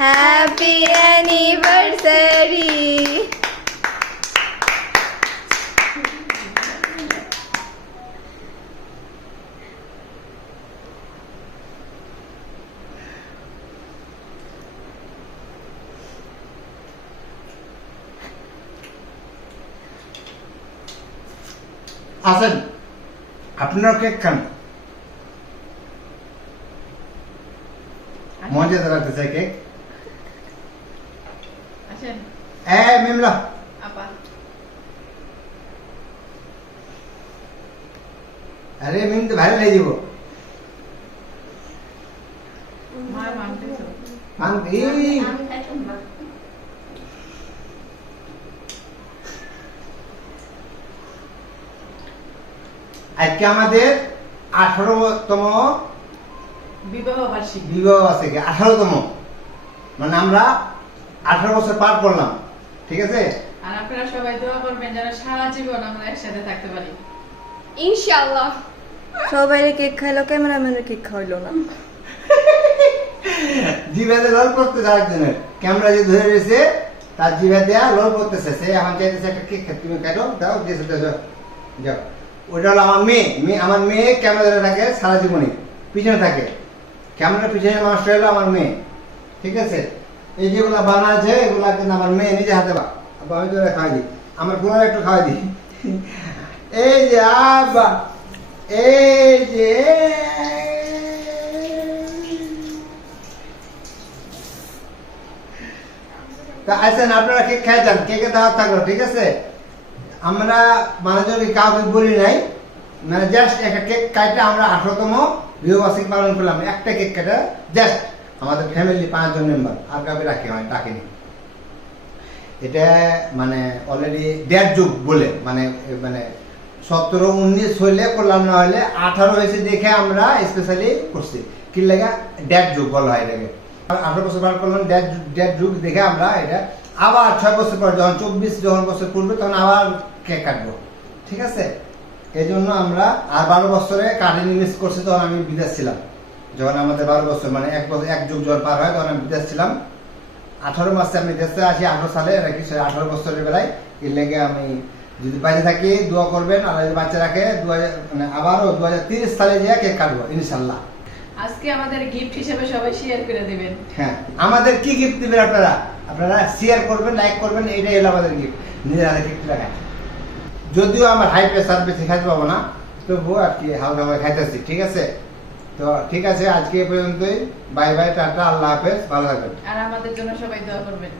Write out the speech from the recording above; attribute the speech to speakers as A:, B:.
A: Happy anniversary
B: আসেন আপনারা cake খান মজা লাগতেছে কেক
C: আসেন
B: এ মিমলা
C: আপা
B: আরে মিম তো ভালো যাব আজকে আমাদের আঠারোতম
C: বিবাহ বার্ষিকী।
B: বিবাহ আছে কি আঠারোতম মানে আমরা আঠারো বছর পার করলাম। ঠিক আছে?
C: আর আপনারা সবাই দোয়া করবেন যেন সারা জীবন আমরা একসাথে থাকতে পারি।
A: ইনশাআল্লাহ। সবাই কেক খাইলো ক্যামেরাম্যানের কেক খাইলো না।
B: জিভাতে লল করতেছে আরেকজনের ক্যামেরা যে ধরে রয়েছে তার জিভা দেয়া লল করতেছে সে এখন চাইতেছে একটা কেক খেতে তুমি কাটো দাও দিয়েছে তো যাও। যাও। ওটা হলো আমার মেয়ে। মেয়ে আমার মেয়ে ক্যামেরা ধরে থাকে সারা জীবনই পিছনে থাকে। ক্যামেরার পিছনে মানুষটা হলো আমার মেয়ে। ঠিক আছে? এই যেগুলো বানাচ্ছে এগুলা কিন্তু আমার মেয়ে নিজে হাতে বা আমি তোরা খাওয়াই দিই। আমার গুণার একটু খাওয়াই দিই। এই যে আব্বা, এই যে তা আসেন আপনারা কেক খাই যান। কেকে দাওয়াত থাকল, ঠিক আছে? আমরা মানুষজন কাউকে বলি নাই। মানে জাস্ট একটা কেক কাটে আমরা আঠারোতম বিবাহবার্ষিক পালন করলাম। একটা কেক কাটা জাস্ট আমাদের ফ্যামিলি পাঁচজন মেম্বার আর কাউকে রাখি হয়, ডাকিনি। এটা মানে অলরেডি দেড় যুগ বলে মানে মানে সতেরো, উনিশ হইলে, করলাম না হলে আঠারো হয়েছে দেখে আমরা স্পেশালি করছি। কি লাগে? দেড় যুগ বলা হয় এটাকে। আঠারো বছর পার করলাম, দেড় দেড় যুগ দেখে আমরা এটা, আবার ছয় বছর পর যখন, চব্বিশ যখন বছর পূর্বে, তখন আবার কেক কাটবো। ঠিক আছে? এই জন্য আমরা আর বারো বছরে কাটিনি মিস করছি, তখন আমি বিদেশ ছিলাম। যখন আমাদের বারো বছর মানে এক বছর এক যুগ যখন পার হয় তখন আমি বিদেশ ছিলাম। আঠারো মাসে আমি দেশে আসি আঠারো সালে আঠারো বছরের বেলায়। এর লেগে আমি যদি বাইরে থাকি দোয়া করবেন আর যদি বাচ্চা রাখে দু হাজার মানে আবারও দু হাজার তিরিশ সালে গিয়ে কেক কাটবো ইনশাল্লাহ।
C: আজকে আমাদের গিফট হিসেবে সবাই শেয়ার করে দিবেন।
B: হ্যাঁ আমাদের কি গিফট দিবেন আপনারা? আপনারা শেয়ার করবেন লাইক করবেন এটাই হলো আমাদের গিফট নিজের হাতে গিফট লাগায় যদিও আমার হাই প্রেসার বেশি খাইতে পাবো না তবুও আর কি হালকা হালকা খাইতেছি ঠিক আছে? তো ঠিক আছে, আজকে পর্যন্তই। বাই বাই, টাটা, আল্লাহ হাফেজ, ভালো থাকবেন।
C: আর আমাদের জন্য সবাই দোয়া করবেন।